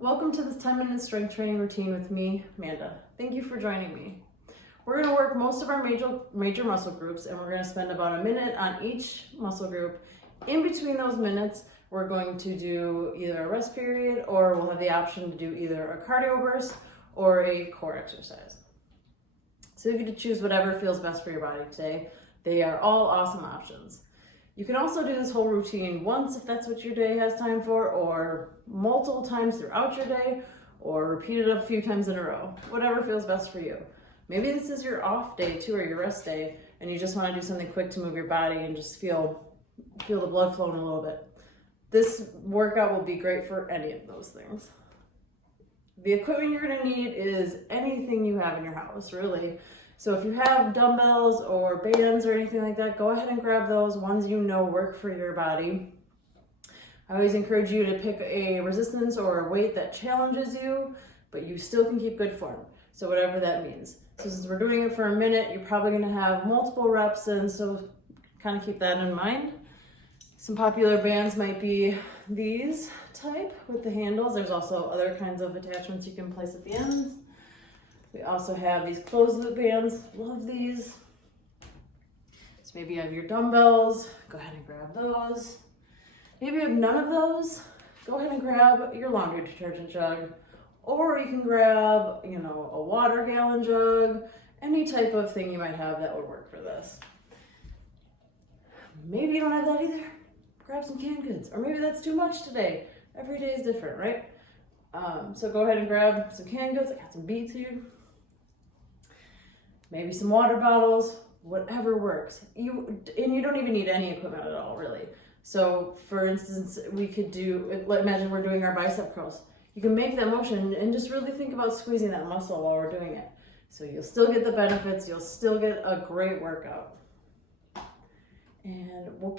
Welcome to this 10-minute strength training routine with me, Manda. Thank you for joining me. We're going to work most of our major muscle groups, and we're going to spend about a minute on each muscle group. In between those minutes, we're going to do either a rest period, or we'll have the option to do either a cardio burst or a core exercise. So you get to choose whatever feels best for your body today. They are all awesome options. You can also do this whole routine once if that's what your day has time for, or multiple times throughout your day, or repeat it a few times in a row. Whatever feels best for you. Maybe this is your off day too, or your rest day, and you just want to do something quick to move your body and just feel the blood flowing a little bit. This workout will be great for any of those things. The equipment you're going to need is anything you have in your house, really. So if you have dumbbells or bands or anything like that, go ahead and grab those ones you know work for your body. I always encourage you to pick a resistance or a weight that challenges you, but you still can keep good form. So whatever that means. So since we're doing it for a minute, you're probably going to have multiple reps in, so kind of keep that in mind. Some popular bands might be these type with the handles. There's also other kinds of attachments you can place at the ends. We also have these closed loop bands. Love these. So maybe you have your dumbbells. Go ahead and grab those. Maybe you have none of those. Go ahead and grab your laundry detergent jug. Or you can grab, a water gallon jug. Any type of thing you might have that would work for this. Maybe you don't have that either. Grab some canned goods. Or maybe that's too much today. Every day is different, right? So go ahead and grab some canned goods. I got some beets here. Maybe some water bottles, whatever works. You don't even need any equipment at all, really. So for instance, we could imagine we're doing our bicep curls. You can make that motion and just really think about squeezing that muscle while we're doing it. So you'll still get the benefits, you'll still get a great workout. And we'll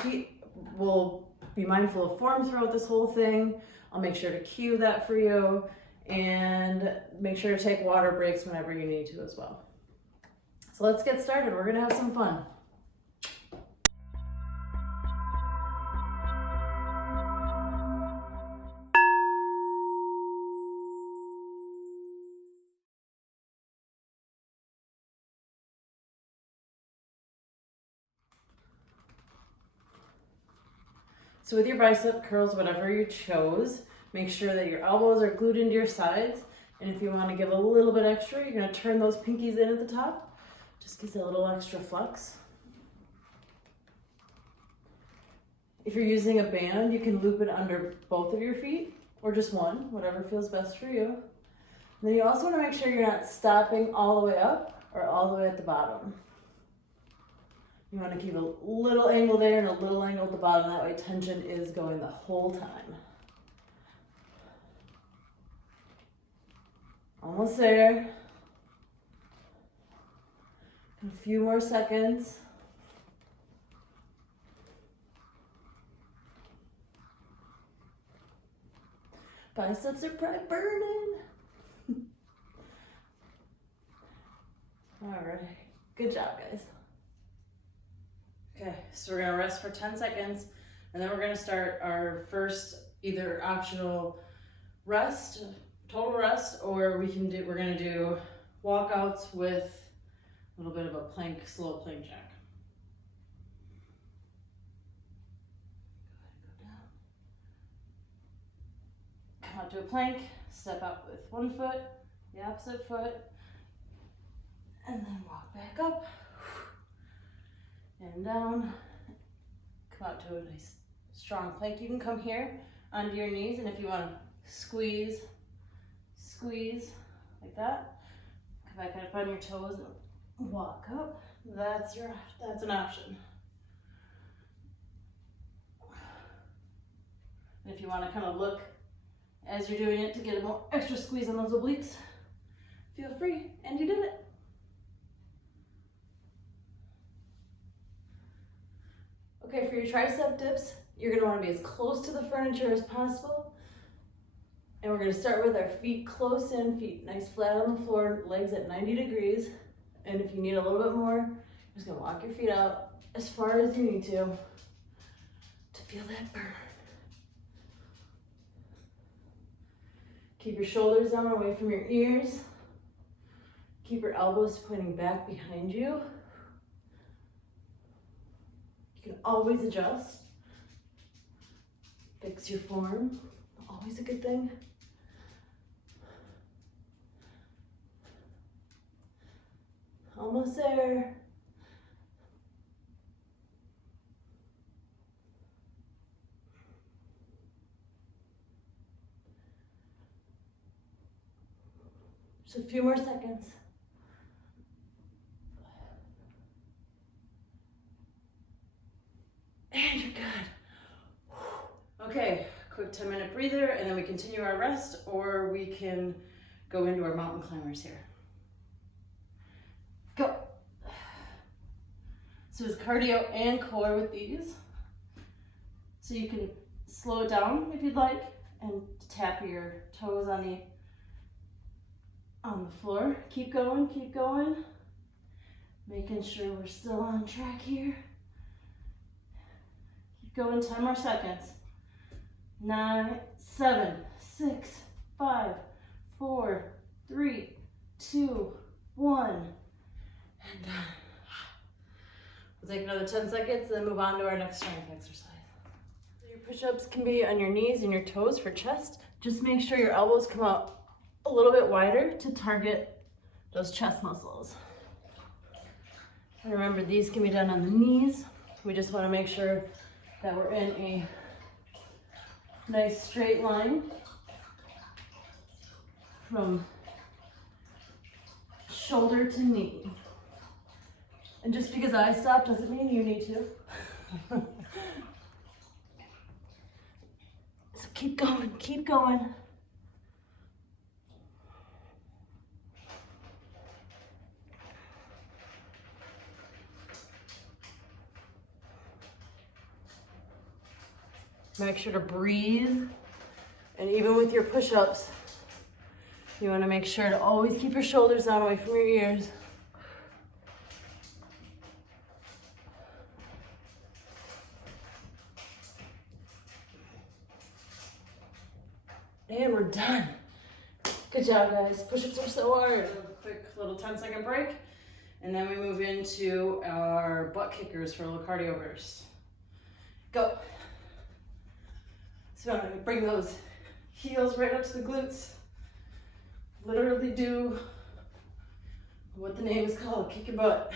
be mindful of form throughout this whole thing. I'll make sure to cue that for you, and make sure to take water breaks whenever you need to as well. So let's get started. We're gonna have some fun. So with your bicep curls, whatever you chose, make sure that your elbows are glued into your sides. And if you want to give a little bit extra, you're going to turn those pinkies in at the top. Just gives it a little extra flex. If you're using a band, you can loop it under both of your feet, or just one, whatever feels best for you. And then you also want to make sure you're not stopping all the way up or all the way at the bottom. You want to keep a little angle there and a little angle at the bottom. That way tension is going the whole time. Almost there. A few more seconds. Biceps are probably burning. All right, good job, guys. Okay, so we're gonna rest for 10 seconds, and then we're gonna start our first either optional rest, total rest, or we're gonna do walkouts with a little bit of a plank, slow plank jack. Go ahead and go down. Come out to a plank, step out with one foot, the opposite foot, and then walk back up. And down, come out to a nice strong plank. You can come here onto your knees, and if you want to squeeze like that, come back up on your toes and walk up. That's an option. And if you want to kind of look as you're doing it to get a more extra squeeze on those obliques, feel free, and you did it. Okay, for your tricep dips, you're gonna wanna be as close to the furniture as possible. And we're gonna start with our feet close in, feet nice flat on the floor, legs at 90 degrees. And if you need a little bit more, you're just gonna walk your feet out as far as you need to feel that burn. Keep your shoulders down away from your ears. Keep your elbows pointing back behind you. You can always adjust. Fix your form, always a good thing. Almost there. Just a few more seconds. And you're good. Okay, quick 10-minute breather, and then we continue our rest, or we can go into our mountain climbers here. Go. So it's cardio and core with these. So you can slow it down if you'd like, and tap your toes on the floor. Keep going, keep going. Making sure we're still on track here. Keep going, 10 more seconds. 9, 7, 6, 5, 4, 3, 2, 1. And done. We'll take another 10 seconds and then move on to our next strength exercise. So your push-ups can be on your knees and your toes for chest. Just make sure your elbows come out a little bit wider to target those chest muscles. And remember, these can be done on the knees. We just want to make sure that we're in a nice straight line from shoulder to knee. And just because I stopped doesn't mean you need to. So keep going, keep going. Make sure to breathe. And even with your push-ups, you want to make sure to always keep your shoulders down away from your ears. And we're done. Good job, guys. Push-ups are so hard. A quick little 10-second break, and then we move into our butt kickers for a little cardio burst. Go. So I'm gonna bring those heels right up to the glutes. Literally do what the name is called, kick your butt.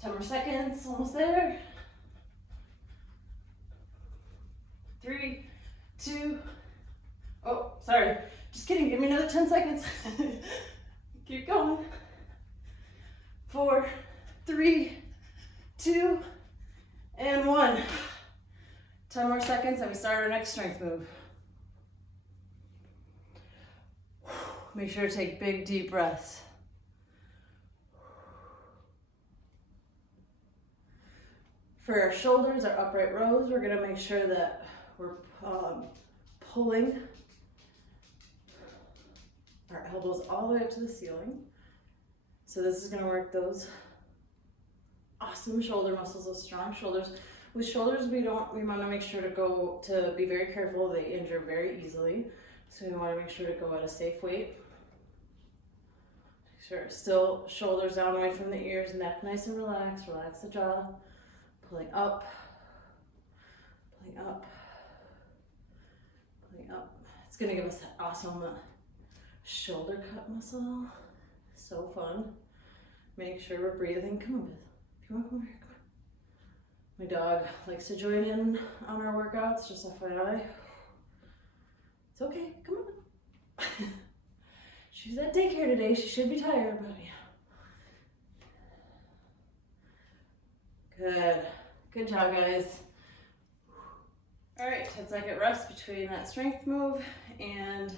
10 more seconds, almost there. 3, 2, oh, sorry. Just kidding, give me another 10 seconds. Keep going. 4, 3, 2, and 1. 10 more seconds and we start our next strength move. Make sure to take big, deep breaths. For our shoulders, our upright rows, we're gonna make sure that we're pulling our elbows all the way up to the ceiling. So this is gonna work those awesome shoulder muscles, those strong shoulders. With shoulders, we want to make sure to be very careful. They injure very easily. So we want to make sure to go at a safe weight. Make sure still shoulders down away from the ears, neck nice and relaxed. Relax the jaw. Pulling up, pulling up, pulling up. It's going to give us that awesome shoulder cut muscle. So fun. Make sure we're breathing. Come on, Beth. If you want to come over here, come on. My dog likes to join in on our workouts, just FYI. It's okay, come on. She's at daycare today, she should be tired, but yeah. Good, good job, guys. All right, 10-second rest between that strength move, and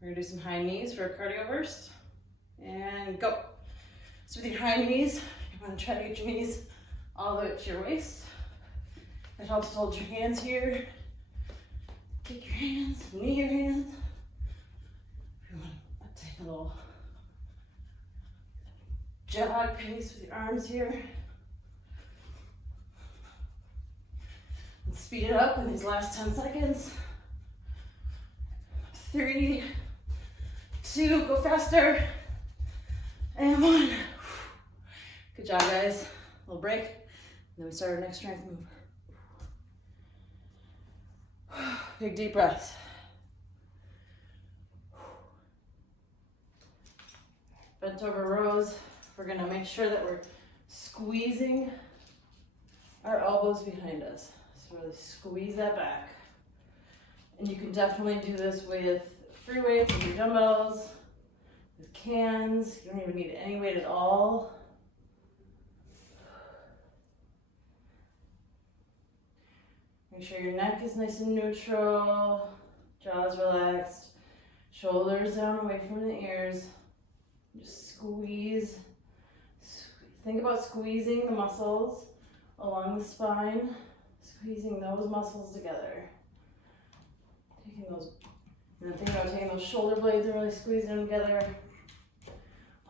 we're gonna do some high knees for a cardio burst. And go. So with your high knees, you wanna try to get your knees all the way up to your waist. It helps to hold your hands here. Kick your hands, knee your hands. If you want to take a little jog pace with your arms here. And speed it up in these last 10 seconds. 3, 2, go faster, and 1. Good job, guys. A little break, and then we start our next strength move. Big deep breaths. Bent over rows. We're gonna make sure that we're squeezing our elbows behind us. So really squeeze that back. And you can definitely do this with free weights, with your dumbbells, with cans. You don't even need any weight at all. Make sure your neck is nice and neutral, jaws relaxed, shoulders down away from the ears. Just squeeze. Think about squeezing the muscles along the spine, squeezing those muscles together. And then think about taking those shoulder blades and really squeezing them together.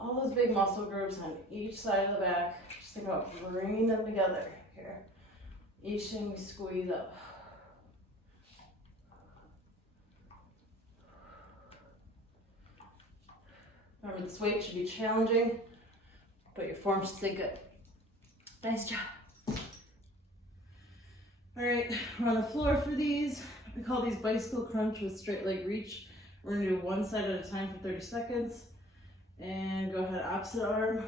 All those big muscle groups on each side of the back. Just think about bringing them together here. Each thing we squeeze up. Remember, this weight should be challenging, but your form should stay good. Nice job. All right, we're on the floor for these. We call these bicycle crunch with straight leg reach. We're gonna do one side at a time for 30 seconds. And go ahead, opposite arm,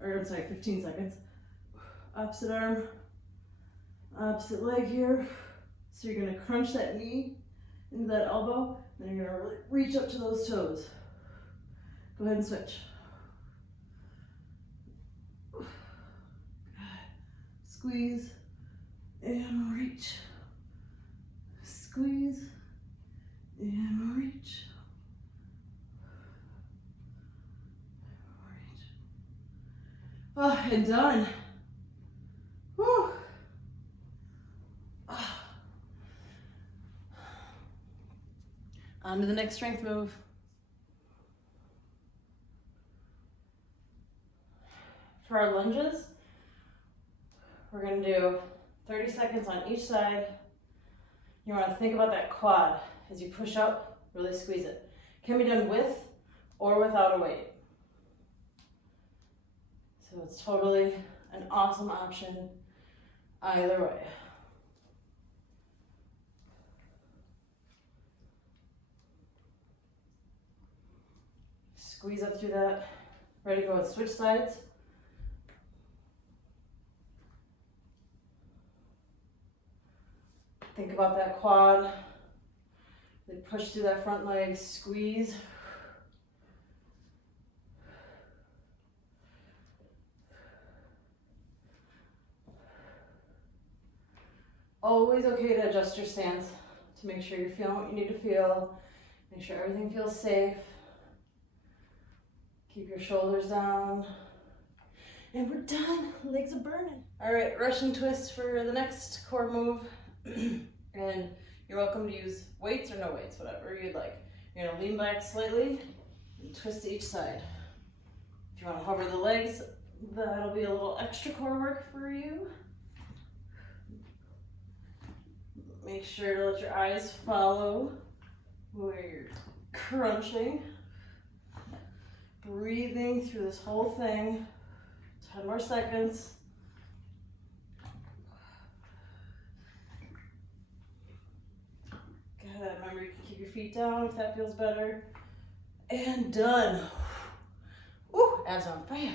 or I'm sorry, 15 seconds. Opposite arm, opposite leg here. So you're gonna crunch that knee into that elbow, then you're gonna really reach up to those toes. Go ahead and switch. Good. Squeeze and reach. Squeeze and reach. Oh, and done. Whew. Oh. On to the next strength move. For our lunges, we're going to do 30 seconds on each side. You want to think about that quad as you push up, really squeeze it. Can be done with or without a weight. So it's totally an awesome option either way. Squeeze up through that. Ready to go with switch sides. Think about that quad. Then push through that front leg, squeeze. Always okay to adjust your stance to make sure you're feeling what you need to feel. Make sure everything feels safe. Keep your shoulders down. And we're done. Legs are burning. All right, Russian twist for the next core move. And you're welcome to use weights or no weights, whatever you'd like. You're gonna lean back slightly and twist to each side. If you wanna hover the legs, that'll be a little extra core work for you. Make sure to let your eyes follow where you're crunching. Breathing through this whole thing. 10 more seconds. Good. Remember, you can keep your feet down if that feels better. And done. Woo, abs on fire.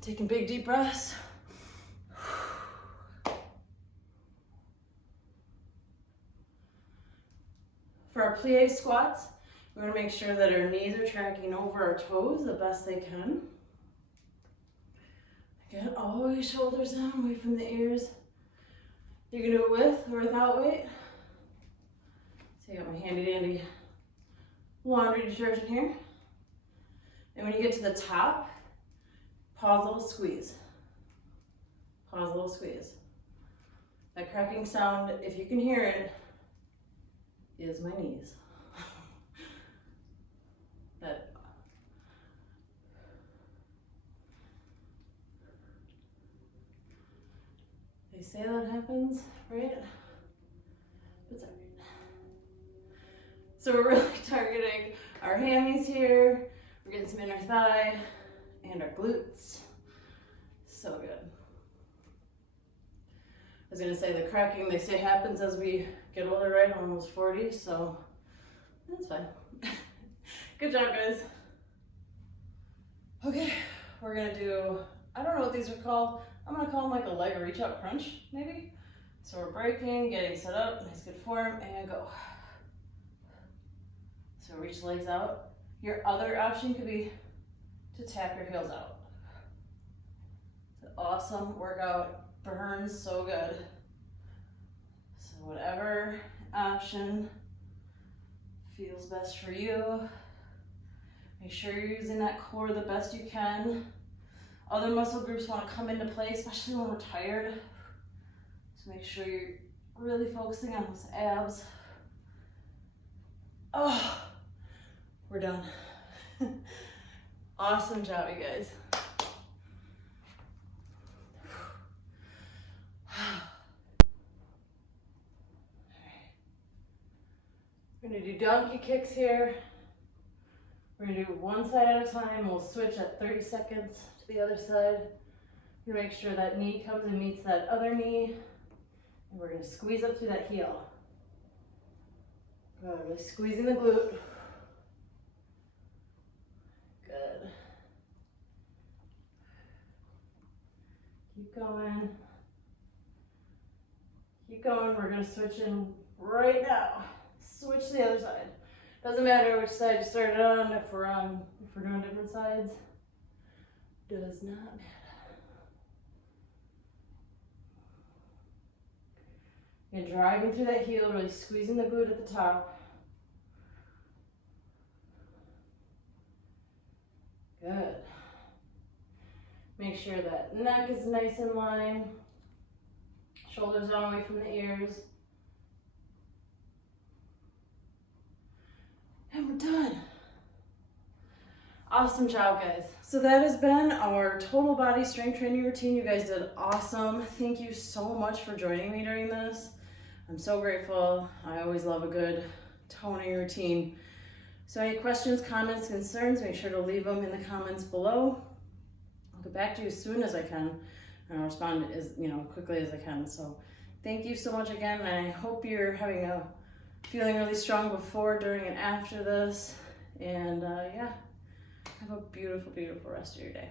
Taking big deep breaths. For our plie squats, we're going to make sure that our knees are tracking over our toes the best they can. Again, always shoulders down, away from the ears. You can do it with or without weight. So you got my handy dandy laundry detergent here. And when you get to the top, pause a little squeeze. Pause a little squeeze. That cracking sound, if you can hear it, is my knees. But they say that happens, right? It's all right. So we're really targeting our hammies here. We're getting some inner thigh and our glutes. So good. I was gonna say the cracking, they say happens as we get older, right? I'm almost 40, so that's fine. Good job, guys. Okay, we're gonna do, I don't know what these are called. I'm gonna call them like a leg reach out crunch, maybe. So we're breaking, getting set up, nice good form, and go. So reach the legs out. Your other option could be to tap your heels out. It's an awesome workout, burns so good. So whatever option feels best for you. Make sure you're using that core the best you can. Other muscle groups want to come into play, especially when we're tired. So make sure you're really focusing on those abs. Oh, we're done. Awesome job, you guys. We're gonna do donkey kicks here. We're gonna do one side at a time. We'll switch at 30 seconds to the other side. You make sure that knee comes and meets that other knee. And we're gonna squeeze up through that heel. Good, really squeezing the glute. Good. Keep going. Keep going, we're gonna switch in right now. Switch to the other side. Doesn't matter which side you started on, if we're doing different sides. Does not matter. You're driving through that heel, really squeezing the glute at the top. Good. Make sure that neck is nice in line. Shoulders down away from the ears. And we're done. Awesome job, guys. So that has been our total body strength training routine. You guys did awesome. Thank you so much for joining me during this. I'm so grateful. I always love a good toning routine. So any questions, comments, concerns, make sure to leave them in the comments below. I'll get back to you as soon as I can, and I'll respond as quickly as I can. So thank you so much again, and I hope you're feeling really strong before, during, and after this. And yeah, have a beautiful, beautiful rest of your day.